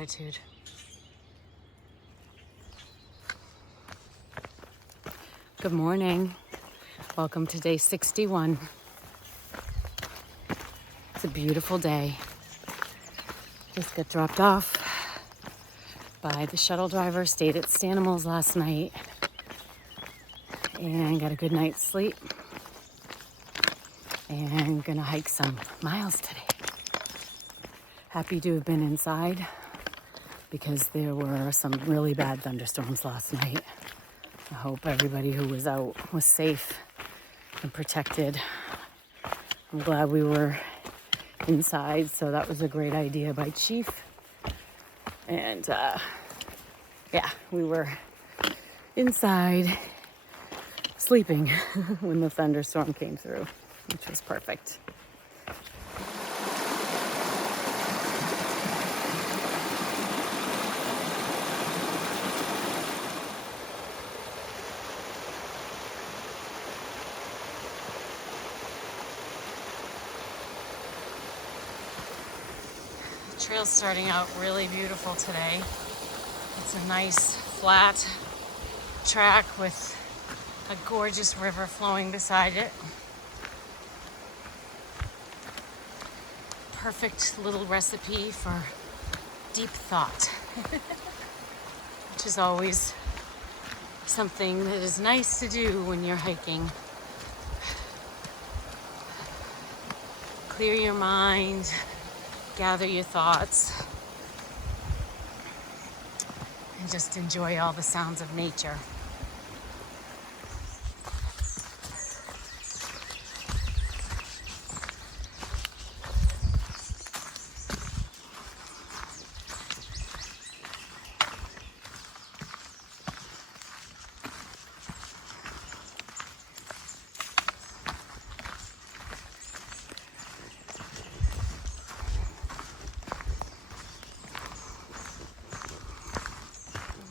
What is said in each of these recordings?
gratitude. Good morning. Welcome to day 61. It's a beautiful day. Just got dropped off by the shuttle driver, stayed at Stanimals last night, and got a good night's sleep. And gonna hike some miles today. Happy to have been inside because there were some really bad thunderstorms last night. I hope everybody who was out was safe and protected. I'm glad we were inside, so that was a great idea by Chief. And we were inside sleeping when the thunderstorm came through, which was perfect. The trail's starting out really beautiful today. It's a nice flat track with a gorgeous river flowing beside it. Perfect little recipe for deep thought, which is always something that is nice to do when you're hiking. Clear your mind, gather your thoughts, and just enjoy all the sounds of nature.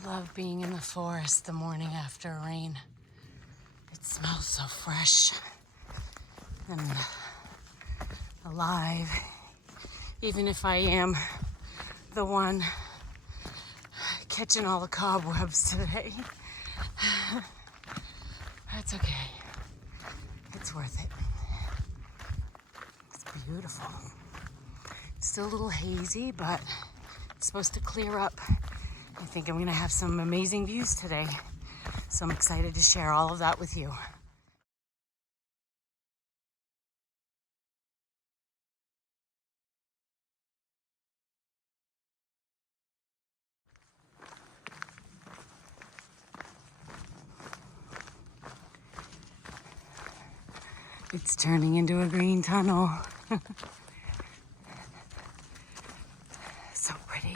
Love being in the forest the morning after a rain. It smells so fresh and alive, even if I am the one catching all the cobwebs today. That's okay. It's worth it. It's beautiful. It's still a little hazy, but it's supposed to clear up. I think I'm going to have some amazing views today, so I'm excited to share all of that with you. It's turning into a green tunnel. So pretty.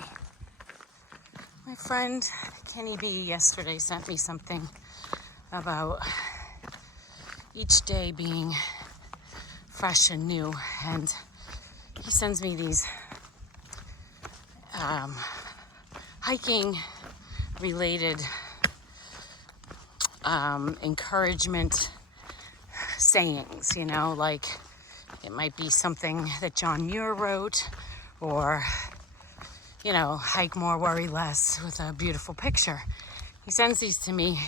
My friend Kenny B yesterday sent me something about each day being fresh and new, and he sends me these hiking related encouragement sayings, you know, like it might be something that John Muir wrote, or you know, hike more, worry less, with a beautiful picture. He sends these to me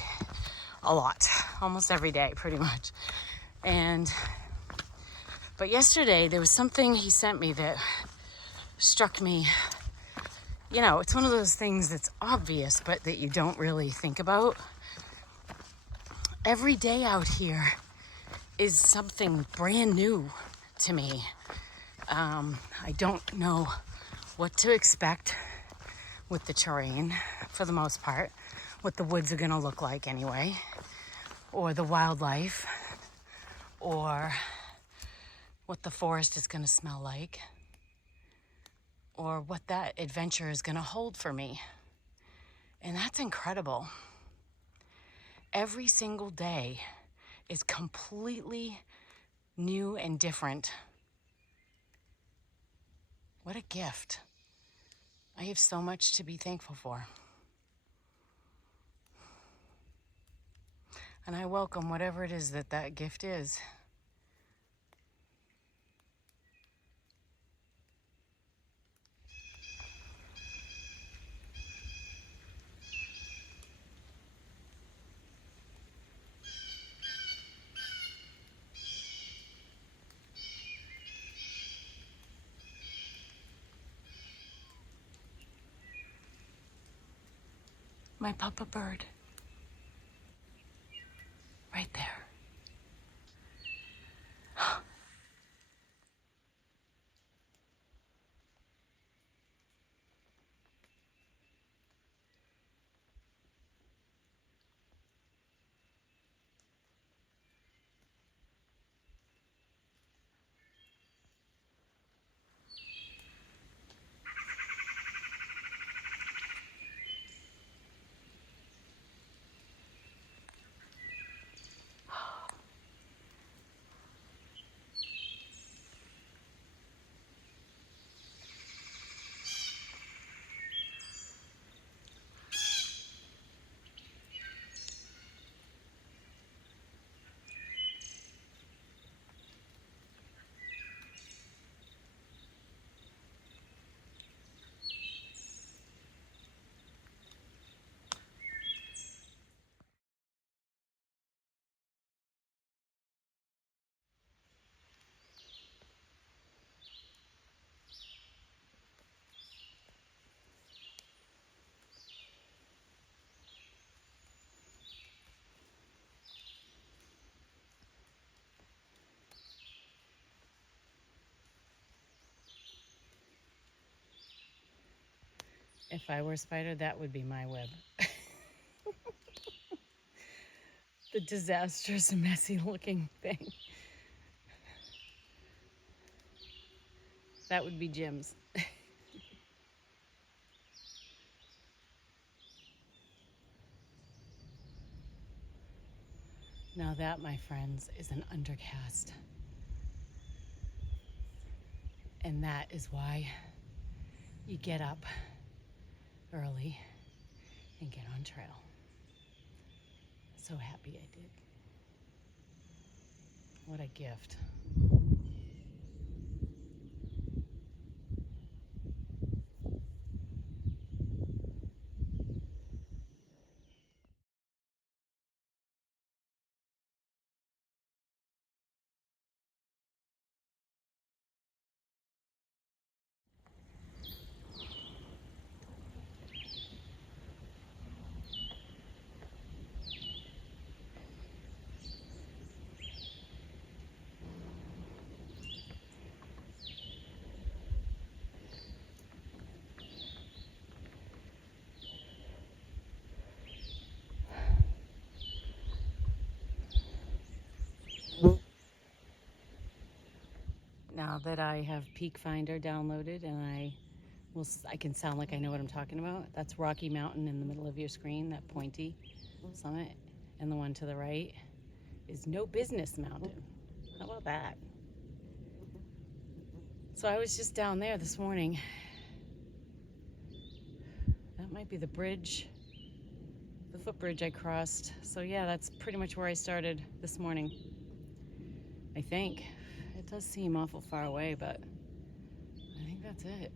a lot, almost every day, pretty much. But yesterday there was something he sent me that struck me. You know, it's one of those things that's obvious, but that you don't really think about. Every day out here is something brand new to me. I don't know what to expect with the terrain, for the most part, what the woods are gonna look like anyway, or the wildlife, or what the forest is gonna smell like, or what that adventure is gonna hold for me. And that's incredible. Every single day is completely new and different. What a gift. I have so much to be thankful for. And I welcome whatever it is that gift is. my papa bird. Right there. If I were a spider, that would be my web. The disastrous, messy looking thing. That would be Jim's. Now that, my friends, is an undercast. And that is why you get up early and get on trail. So happy I did. What a gift. Now that I have Peak Finder downloaded and I can sound like I know what I'm talking about. That's Rocky Mountain in the middle of your screen, that pointy summit. And the one to the right is No Business Mountain. How about that? So I was just down there this morning. That might be the bridge, the footbridge I crossed. So yeah, that's pretty much where I started this morning, I think. It does seem awful far away, but I think that's it.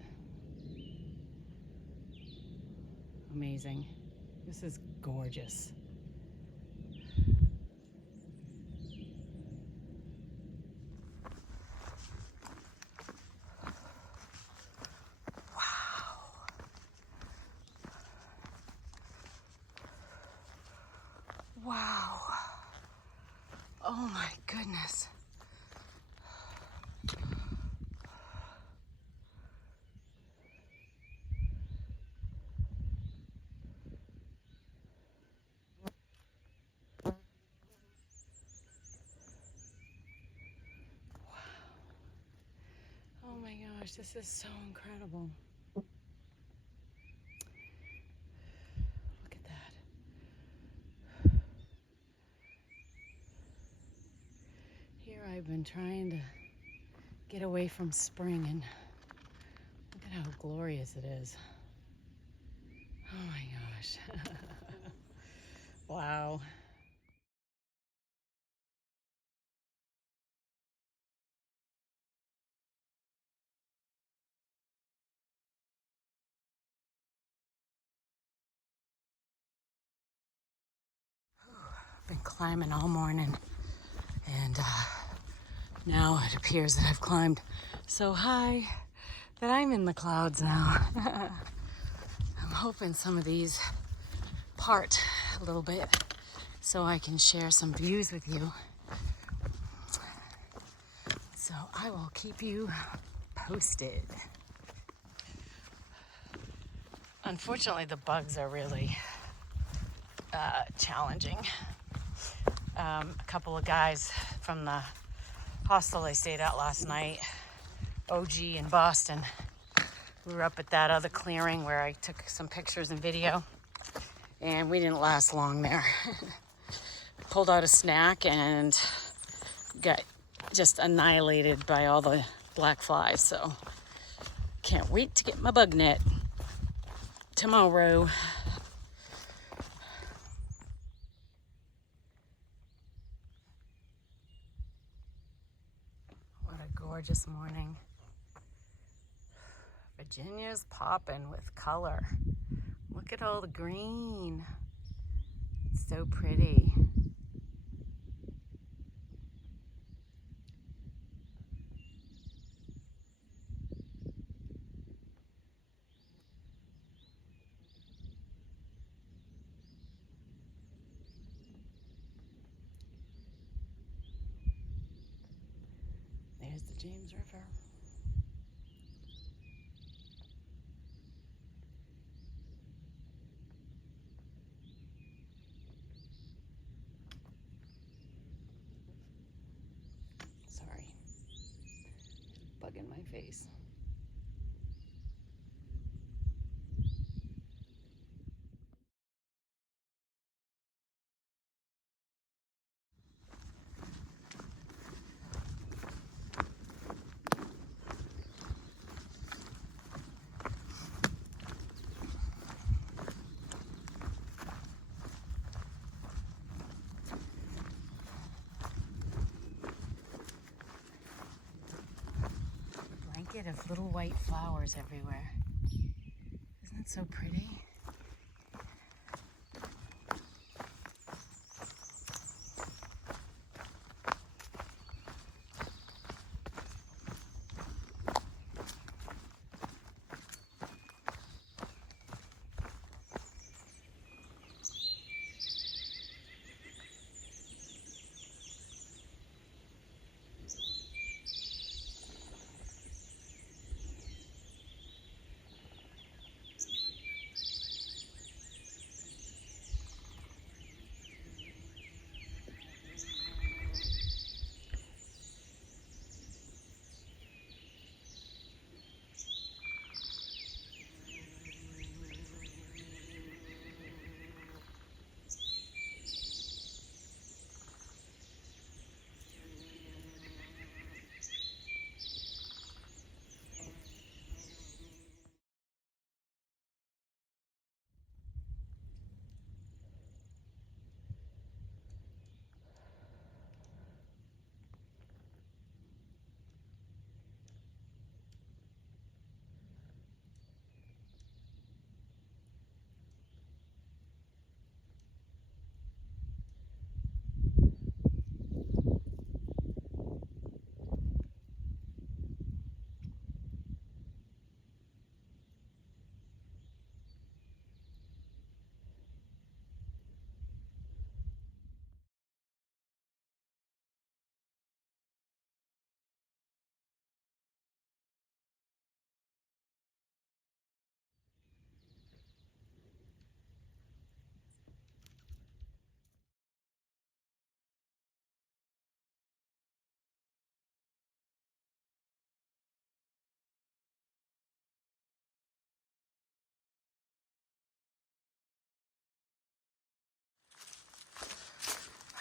Amazing. This is gorgeous. Wow. Oh my goodness. Oh my gosh, this is so incredible. Look at that. Here I've been trying to get away from spring, and look at how glorious it is. Oh my gosh. Wow. I've been climbing all morning, and now it appears that I've climbed so high that I'm in the clouds now. I'm hoping some of these apart a little bit so I can share some views with you. So I will keep you posted. Unfortunately, the bugs are really challenging. A couple of guys from the hostel I stayed at last night, OG in Boston, we were up at that other clearing where I took some pictures and video, and we didn't last long there. Pulled out a snack and got just annihilated by all the black flies, so can't wait to get my bug net tomorrow. What a gorgeous morning. Virginia's popping with color. Look at all the green. It's so pretty. There's the James River. Sorry, bug in my face. Blanket of little white flowers everywhere. Isn't it so pretty?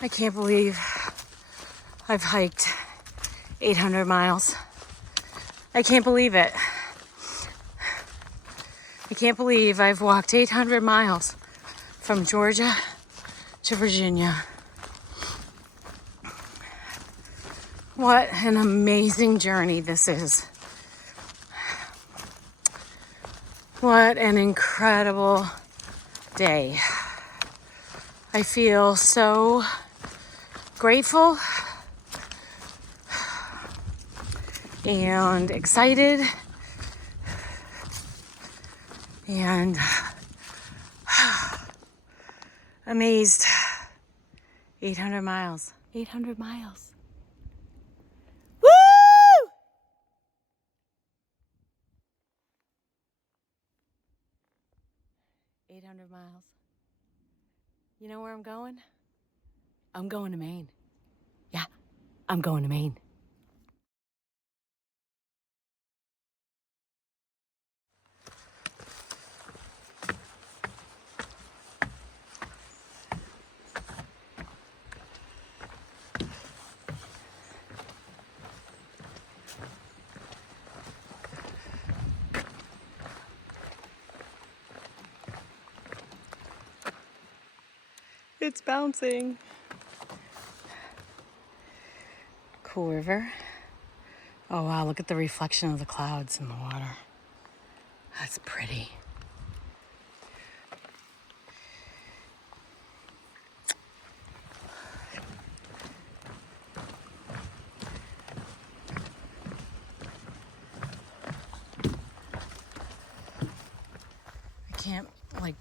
I can't believe I've hiked 800 miles. I can't believe it. I can't believe I've walked 800 miles from Georgia to Virginia. What an amazing journey this is. What an incredible day. I feel so grateful and excited and amazed. 800 miles. 800 miles. Woo! 800 miles. You know where I'm going? I'm going to Maine. Yeah, I'm going to Maine. It's bouncing. Cool river. Oh wow, look at the reflection of the clouds in the water. That's pretty. I can't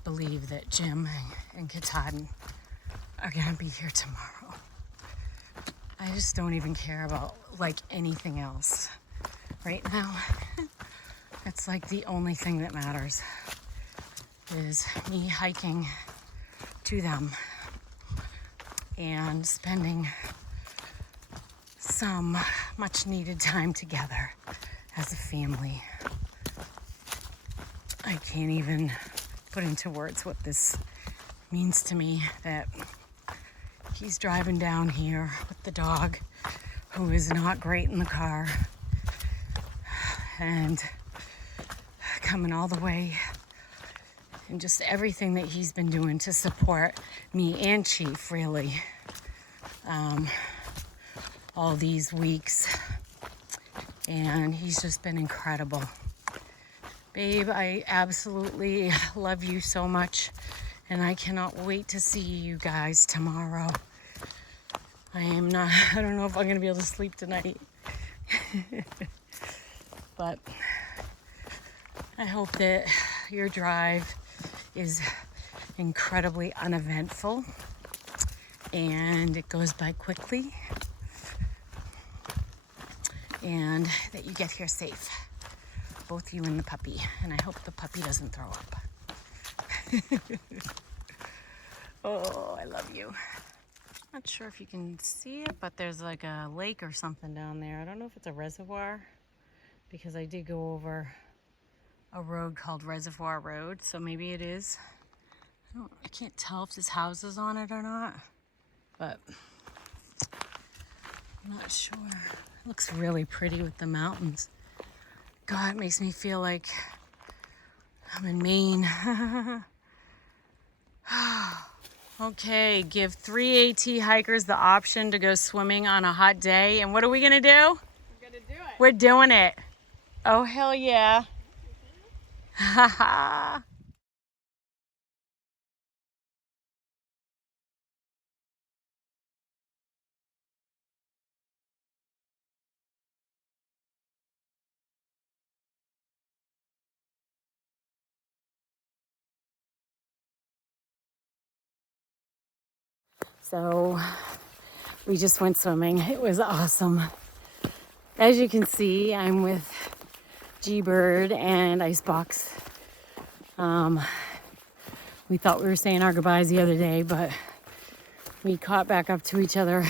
believe that Jim and Katahdin are gonna be here tomorrow. I just don't even care about anything else right now. It's the only thing that matters is me hiking to them and spending some much needed time together as a family. I can't even put into words what this means to me, that he's driving down here with the dog, who is not great in the car, and coming all the way, and just everything that he's been doing to support me and Chief, really, all these weeks. And he's just been incredible. Babe, I absolutely love you so much, and I cannot wait to see you guys tomorrow. I don't know if I'm going to be able to sleep tonight. But I hope that your drive is incredibly uneventful and it goes by quickly, and that you get here safe, both you and the puppy. And I hope the puppy doesn't throw up. Oh, I love you. Not sure if you can see it, but there's a lake or something down there. I don't know if it's a reservoir, because I did go over a road called Reservoir Road, so maybe it is. I can't tell if there's houses on it or not, but I'm not sure. It looks really pretty with the mountains. God, it makes me feel like I'm in Maine. Okay, give 3 AT hikers the option to go swimming on a hot day. And what are we gonna do? We're gonna do it. We're doing it. Oh, hell yeah. So we just went swimming. It was awesome. As you can see, I'm with G-Bird and Icebox. We thought we were saying our goodbyes the other day, but we caught back up to each other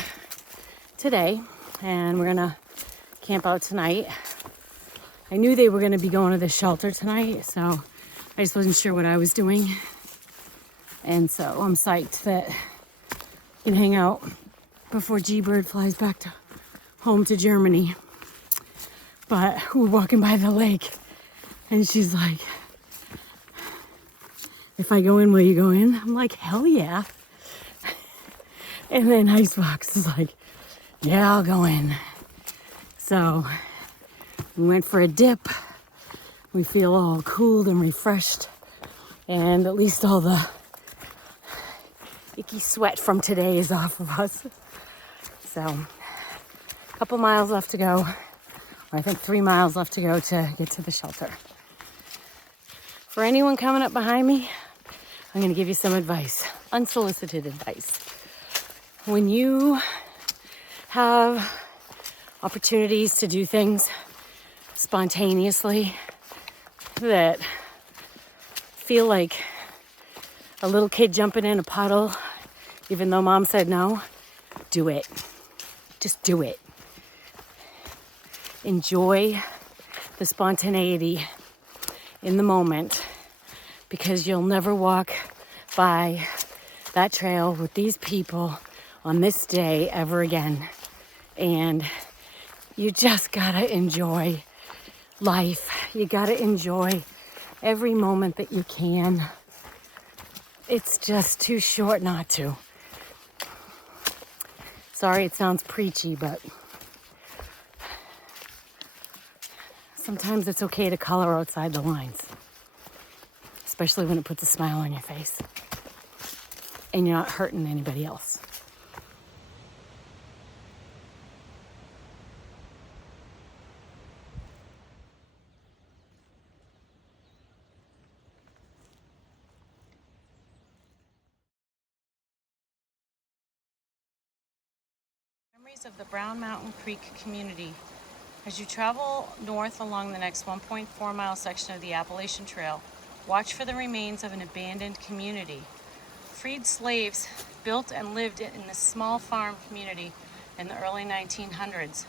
today, and we're gonna camp out tonight. I knew they were gonna be going to the shelter tonight, so I just wasn't sure what I was doing. And so I'm psyched that we can hang out before G-Bird flies back home to Germany. But we're walking by the lake, and she's like, if I go in, will you go in? I'm like, hell yeah. And then Icebox is like, yeah, I'll go in. So we went for a dip. We feel all cooled and refreshed, and at least all the icky sweat from today is off of us. So a couple miles left to go. I think 3 miles left to go to get to the shelter. For anyone coming up behind me, I'm going to give you some advice, unsolicited advice. When you have opportunities to do things spontaneously that feel like a little kid jumping in a puddle, even though mom said no, do it. Just do it. Enjoy the spontaneity in the moment, because you'll never walk by that trail with these people on this day ever again. And you just gotta enjoy life. You gotta enjoy every moment that you can. It's just too short not to. Sorry, it sounds preachy, but sometimes it's okay to color outside the lines, especially when it puts a smile on your face and you're not hurting anybody else. Memories of the Brown Mountain Creek community. As you travel north along the next 1.4 mile section of the Appalachian Trail, watch for the remains of an abandoned community. Freed slaves built and lived in this small farm community in the early 1900s.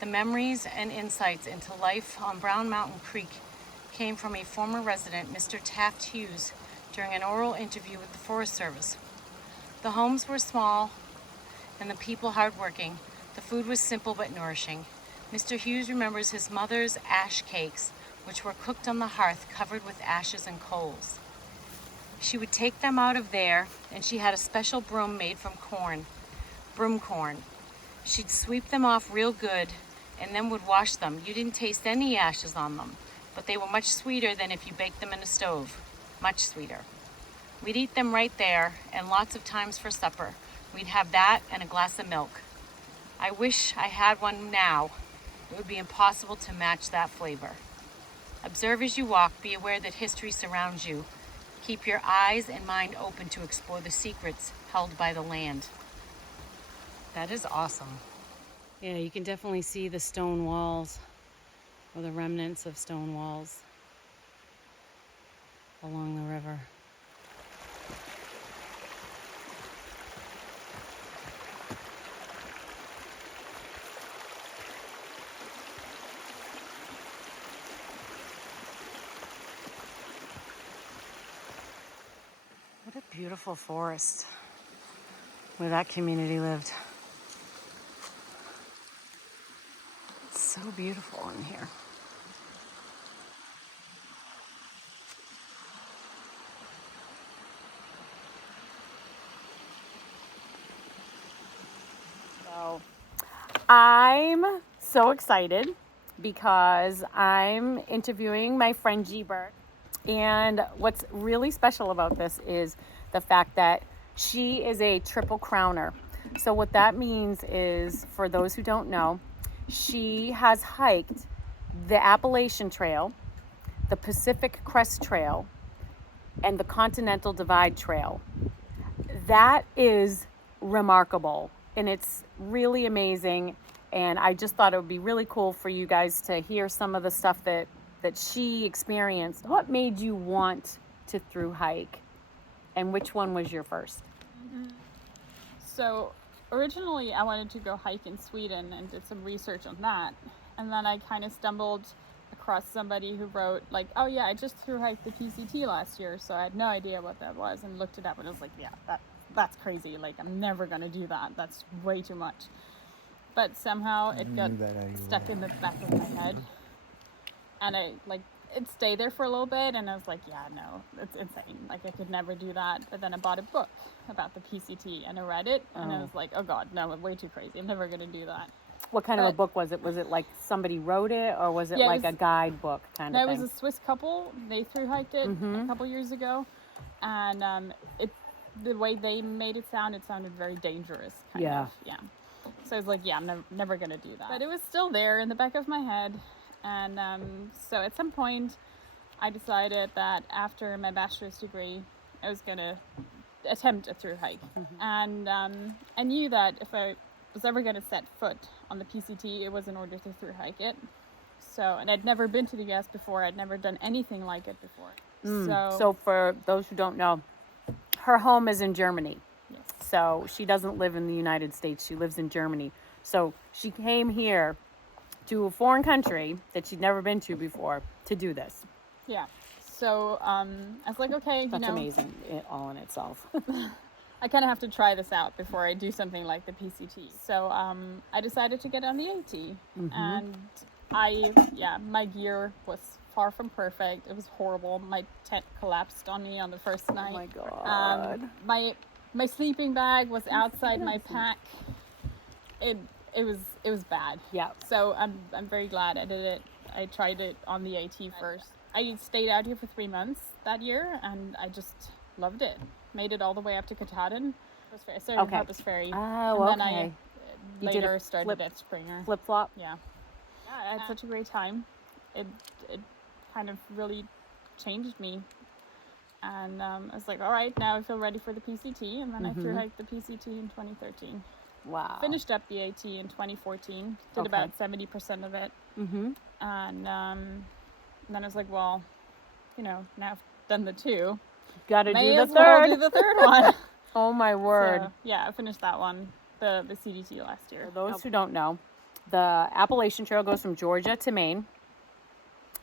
The memories and insights into life on Brown Mountain Creek came from a former resident, Mr. Taft Hughes, during an oral interview with the Forest Service. The homes were small and the people hardworking. The food was simple but nourishing. Mr. Hughes remembers his mother's ash cakes, which were cooked on the hearth covered with ashes and coals. She would take them out of there, and she had a special broom made from broom corn. She'd sweep them off real good and then would wash them. You didn't taste any ashes on them, but they were much sweeter than if you baked them in a stove. Much sweeter. We'd eat them right there, and lots of times for supper. We'd have that and a glass of milk. I wish I had one now. It would be impossible to match that flavor. Observe as you walk. Be aware that history surrounds you. Keep your eyes and mind open to explore the secrets held by the land. That is awesome. Yeah, you can definitely see the stone walls, or the remnants of stone walls along the river. What a beautiful forest where that community lived. It's so beautiful in here. So I'm so excited because I'm interviewing my friend G Bird. And what's really special about this is the fact that she is a triple crowner. So what that means is, for those who don't know, she has hiked the Appalachian Trail, the Pacific Crest Trail, and the Continental Divide Trail. That is remarkable, and it's really amazing. And I just thought it would be really cool for you guys to hear some of the stuff that she experienced. What made you want to through hike, and which one was your first? So originally I wanted to go hike in Sweden and did some research on that. And then I kind of stumbled across somebody who wrote like, oh yeah, I just through hiked the PCT last year. So I had no idea what that was, and looked it up and I was like, yeah, that's crazy. Like, I'm never going to do that. That's way too much. But somehow it got stuck in the back of my head. And it stayed there for a little bit, and I was like, yeah, no, it's insane. Like, I could never do that. But then I bought a book about the PCT, and I read it, and I was like, oh God, no, way too crazy. I'm never going to do that. What kind of a book was it? Was it like somebody wrote it, or was it a guidebook kind of thing? No, it was a Swiss couple. They through hiked it a couple years ago, and the way they made it sounded very dangerous. Kind of. Yeah. So I was like, yeah, I'm never going to do that. But it was still there in the back of my head. And so at some point, I decided that after my bachelor's degree, I was gonna attempt a through hike, and I knew that if I was ever gonna set foot on the PCT, it was in order to through hike it. So, and I'd never been to the US before. I'd never done anything like it before. So for those who don't know, her home is in Germany. Yes. So she doesn't live in the United States. She lives in Germany. So she came here to a foreign country that she'd never been to before to do this. Yeah. So I was like, okay, That's amazing, all in itself. I kind of have to try this out before I do something like the PCT. So I decided to get on the AT, and my gear was far from perfect. It was horrible. My tent collapsed on me on the first night. Oh my God. My sleeping bag was outside my pack. It was bad. Yeah. So I'm very glad I did it. I tried it on the AT first. I stayed out here for 3 months that year, and I just loved it. Made it all the way up to Katahdin. I started in Harpers Ferry. Oh, and then okay. I later started at Springer. Flip flop. Yeah. I had such a great time. It kind of really changed me. And I was like, all right, now I feel ready for the PCT. And then I through hiked the PCT in 2013. Wow. Finished up the AT in 2014. Did about 70% of it. And then I was like, well, now I've done the 2. Gotta May do the as well third. do the third one. Oh my word. So, yeah, I finished that one, the CDT last year. For those who don't know, the Appalachian Trail goes from Georgia to Maine.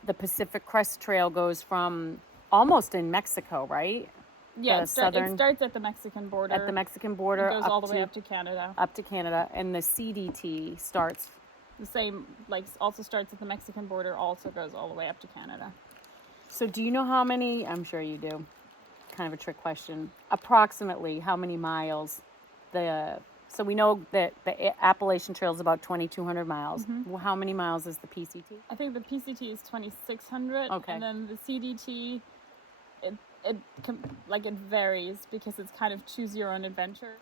The Pacific Crest Trail goes from almost in Mexico, right? Yeah, The it southern- starts at the Mexican border. At the Mexican border. It goes all the way up to Canada. Up to Canada. And the CDT starts. The same, also starts at the Mexican border, also goes all the way up to Canada. So do you know how many, I'm sure you do, kind of a trick question, approximately how many miles so we know that the Appalachian Trail is about 2,200 miles. Well, how many miles is the PCT? I think the PCT is 2,600. Okay. And then the CDT, it varies because it's kind of choose your own adventure.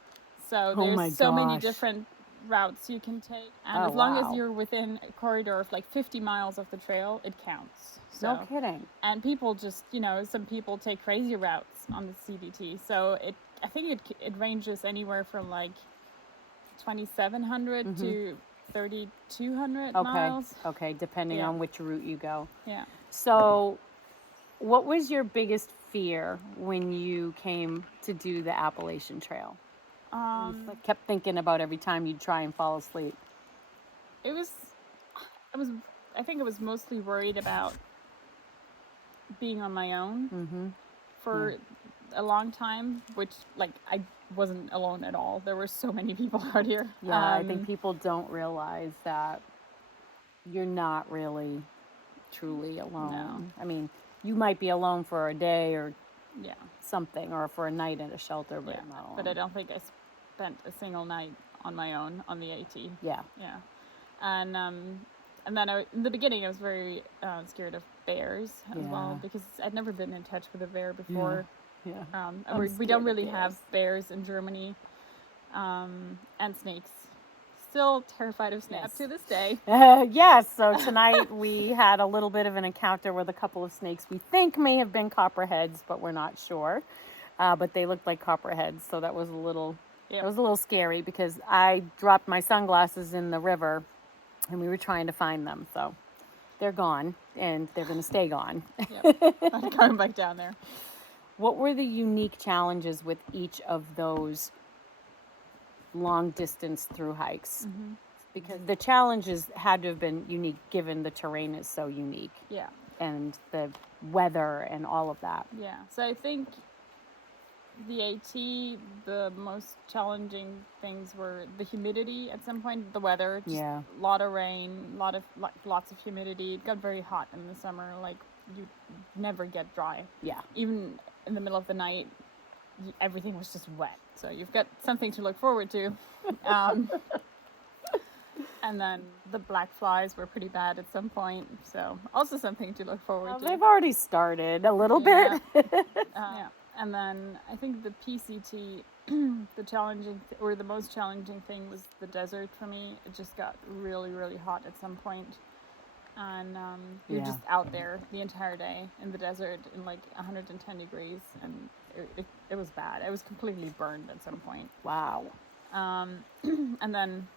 So there's so many different routes you can take. And as long as you're within a corridor of 50 miles of the trail, it counts. So, No kidding. And people just, some people take crazy routes on the CDT. So I think it ranges anywhere from 2,700 to 3,200 miles. Okay, depending on which route you go. Yeah. So what was your biggest fear when you came to do the Appalachian Trail? I kept thinking about every time you'd try and fall asleep. I think I was mostly worried about being on my own for a long time, which I wasn't alone at all. There were so many people out here. Yeah, I think people don't realize that you're not really truly alone. No. I mean, you might be alone for a day or something, or for a night at a shelter, but not alone. But I don't think I spent a single night on my own on the AT. Yeah. Yeah. And then in the beginning I was very scared of bears as well, because I'd never been in touch with a bear before. Yeah. We don't really have bears in Germany, and snakes. Still terrified of snakes to this day. Yes, so tonight we had a little bit of an encounter with a couple of snakes we think may have been copperheads, but we're not sure. But they looked like copperheads, so that was a little scary because I dropped my sunglasses in the river and we were trying to find them. So they're gone and they're going to stay gone. Not coming back down there. What were the unique challenges with each of those long distance through hikes? Because the challenges had to have been unique given the terrain is so unique. Yeah. And the weather and all of that. Yeah. So I think the AT, the most challenging things were the humidity at some point, the weather, just a lot of rain, lots of humidity. It got very hot in the summer, you never get dry. Yeah. Even in the middle of the night, everything was just wet. So you've got something to look forward to. And then the black flies were pretty bad at some point. So also something to look forward to. They've already started a little bit. And then I think the PCT, the most challenging thing was the desert for me. It just got really, really hot at some point. And you're just out there the entire day in the desert in 110 degrees. And it was bad. I was completely burned at some point. Wow. And then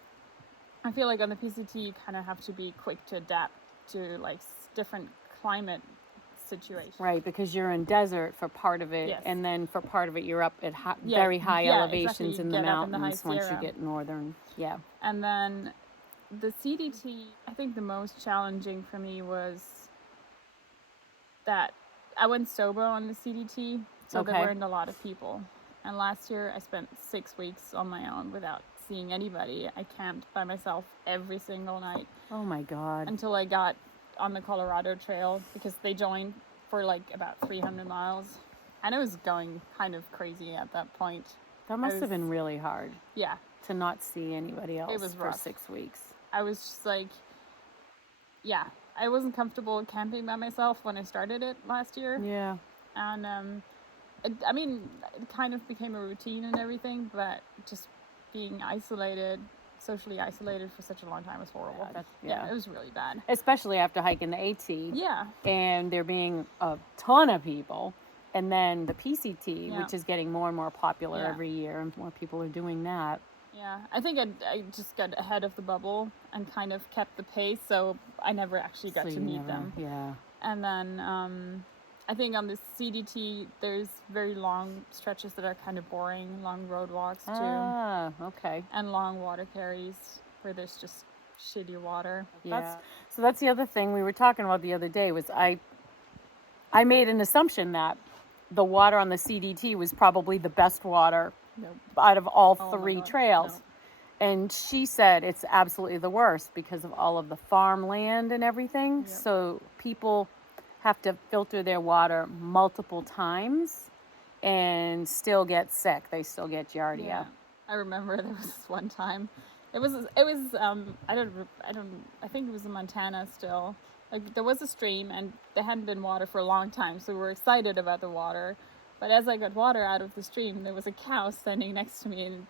I feel like on the PCT you kind of have to be quick to adapt to like different climate situations. Right, because you're in desert for part of it, Yes. and then for part of it you're up at Yeah, very high yeah, elevations exactly. in You the get up in the high mountains once you Sierra. get northern. Yeah. And then the CDT, I think the most challenging for me was that I went sober on the CDT, so there Okay. weren't a lot of people. And last year I spent 6 weeks on my own without seeing anybody. I camped by myself every single night Oh my God. until I got on the Colorado Trail, because they joined for like about 300 miles. And I was going kind of crazy at that point. That must have been really hard Yeah, to not see anybody else was for rough. 6 weeks. I was just like, yeah, I wasn't comfortable camping by myself when I started it last year. Yeah. And I mean, it kind of became a routine and everything, but just being isolated, socially isolated for such a long time was horrible. Yeah. It was really bad. Especially after hiking the AT. Yeah. And there being a ton of people. And then the PCT, Yeah. which is getting more and more popular Yeah. every year, and more people are doing that. Yeah, I think I just got ahead of the bubble and kind of kept the pace, so I never actually got So to you meet never- them. Yeah. And then I think on the CDT, there's very long stretches that are kind of boring, long road walks too, Ah, okay. and long water carries where there's just shitty water. Yeah. So that's the other thing we were talking about the other day was I made an assumption that the water on the CDT was probably the best water Nope. out of all Oh my three God, trails. no. And she said it's absolutely the worst because of all of the farmland and everything. Yep. So people have to filter their water multiple times and still get sick. They still get giardia. Yeah, I remember there was this one time. It was I think it was in Montana still. Like there was a stream and there hadn't been water for a long time, so we were excited about the water. But as I got water out of the stream, there was a cow standing next to me, and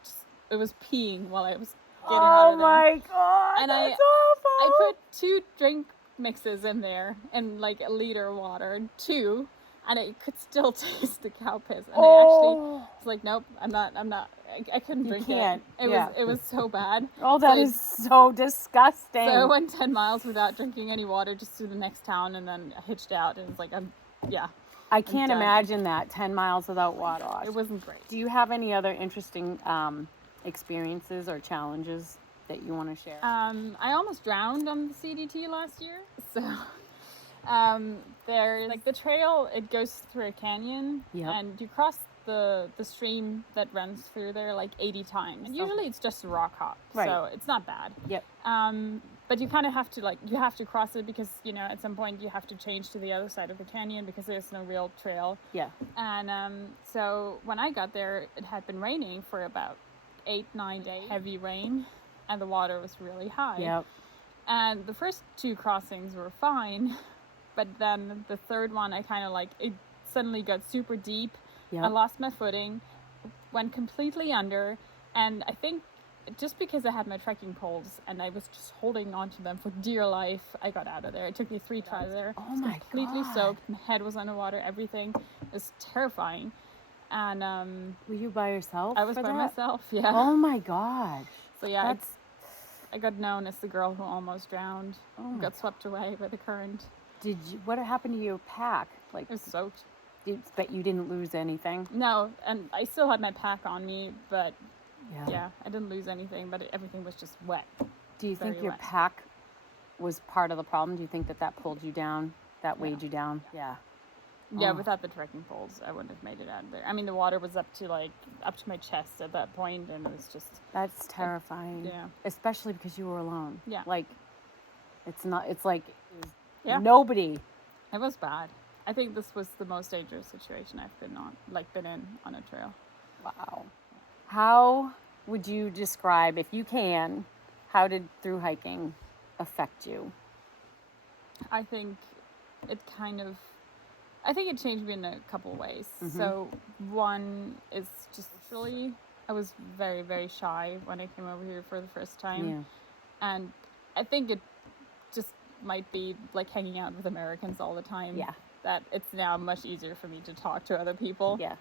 it was peeing while I was getting out of there. Oh my God, And that's I awful. put 2 drink mixes in there and like a liter of water, 2, and I could still taste the cow piss. And I actually was like, nope, I'm not. I couldn't drink can't, it. It was so bad. Oh, that is so disgusting. So I went 10 miles without drinking any water, just to the next town, and then I hitched out. And it was like, I can't done. imagine that 10 miles without water. It wasn't great. Do you have any other interesting experiences or challenges that you want to share? I almost drowned on the CDT last year. So there's like the trail, it goes through a canyon, Yep. and you cross the stream that runs through there like 80 times. And usually it's just a rock hop, Right. so it's not bad. Yep. But you kind of have to cross it because, at some point you have to change to the other side of the canyon because there's no real trail. Yeah. And so when I got there, it had been raining for about 8-9 days, heavy rain, and the water was really high. Yep. And the first 2 crossings were fine, but then the third one, I kind of it suddenly got super deep. Yep. I lost my footing, went completely under, and I think just because I had my trekking poles and I was just holding on to them for dear life, I got out of there. It took me 3 tries there. Oh my Completely God. soaked, my head was underwater, everything. It was terrifying. And Were you by yourself? I was for by that? myself, yeah. Oh my gosh. So yeah, That's I got known as the girl who almost drowned, Oh my got swept away by the current. what happened to your pack? Like, It was soaked. but you didn't lose anything? No, and I still had my pack on me, but Yeah. yeah, I didn't lose anything, but everything was just wet. Do you think Very your wet. pack was part of the problem? Do you think that pulled you down? That weighed you down? Yeah. Yeah, Oh. without the trekking poles, I wouldn't have made it out of there. I mean, the water was up to my chest at that point, and it was just, That's terrifying. yeah. Especially because you were alone. Yeah. Like, it's like Yeah. nobody. It was bad. I think this was the most dangerous situation I've been in on a trail. Wow. How would you describe, if you can, how did through hiking affect you? I think it changed me in a couple ways. Mm-hmm. So one is just really, I was very, very shy when I came over here for the first time. Yeah. And I think it just might be like hanging out with Americans all the time. Yeah. That it's now much easier for me to talk to other people. Yeah.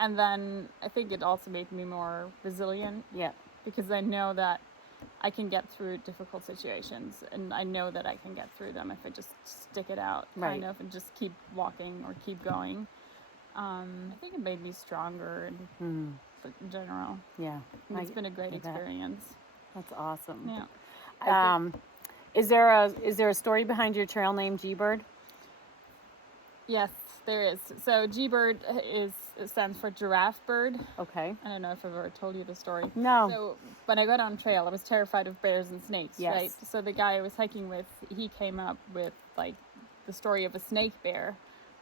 And then I think it also made me more resilient Yeah. because I know that I can get through difficult situations, and I know that I can get through them if I just stick it out, kind of, and just keep walking or keep going. I think it made me stronger in general. Yeah. And it's been a great experience. That's awesome. Yeah. Is there a story behind your trail name, G-Bird? Yes, there is. So G-Bird stands for giraffe bird. Okay. I don't know if I've ever told you the story. No. So when I got on trail, I was terrified of bears and snakes, Yes. right? So the guy I was hiking with, he came up with like the story of a snake bear,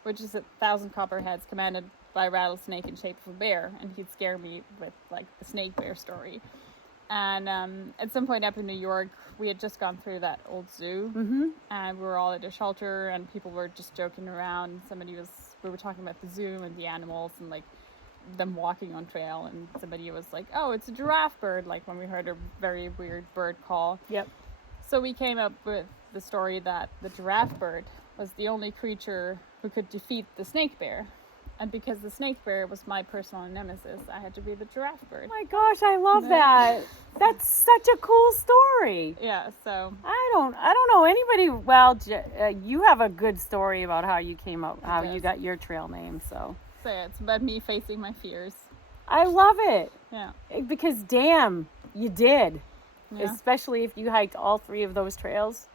which is 1,000 copperheads commanded by a rattlesnake in shape of a bear, and he'd scare me with like the snake bear story. And at some point up in New York, we had just gone through that old zoo, and we were all at a shelter, and people were just joking around. We were talking about the zoo and the animals, and like them walking on trail, and somebody was like, "Oh, it's a giraffe bird!" Like when we heard a very weird bird call. Yep. So we came up with the story that the giraffe bird was the only creature who could defeat the snake bear. And because the snake bear was my personal nemesis, I had to be the giraffe bird. Oh my gosh, I love that. That's such a cool story. Yeah, so I don't know anybody. Well, you have a good story about how you came up, how you got your trail name. So yeah, it's about me facing my fears. I love it. Yeah. Because damn, you did. Yeah. Especially if you hiked all 3 of those trails.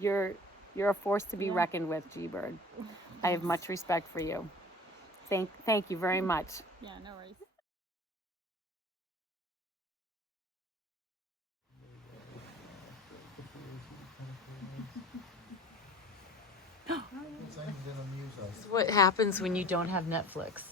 You're a force to be reckoned with, G-Bird. I have much respect for you. Thank you very much. Yeah, no worries. What happens when you don't have Netflix?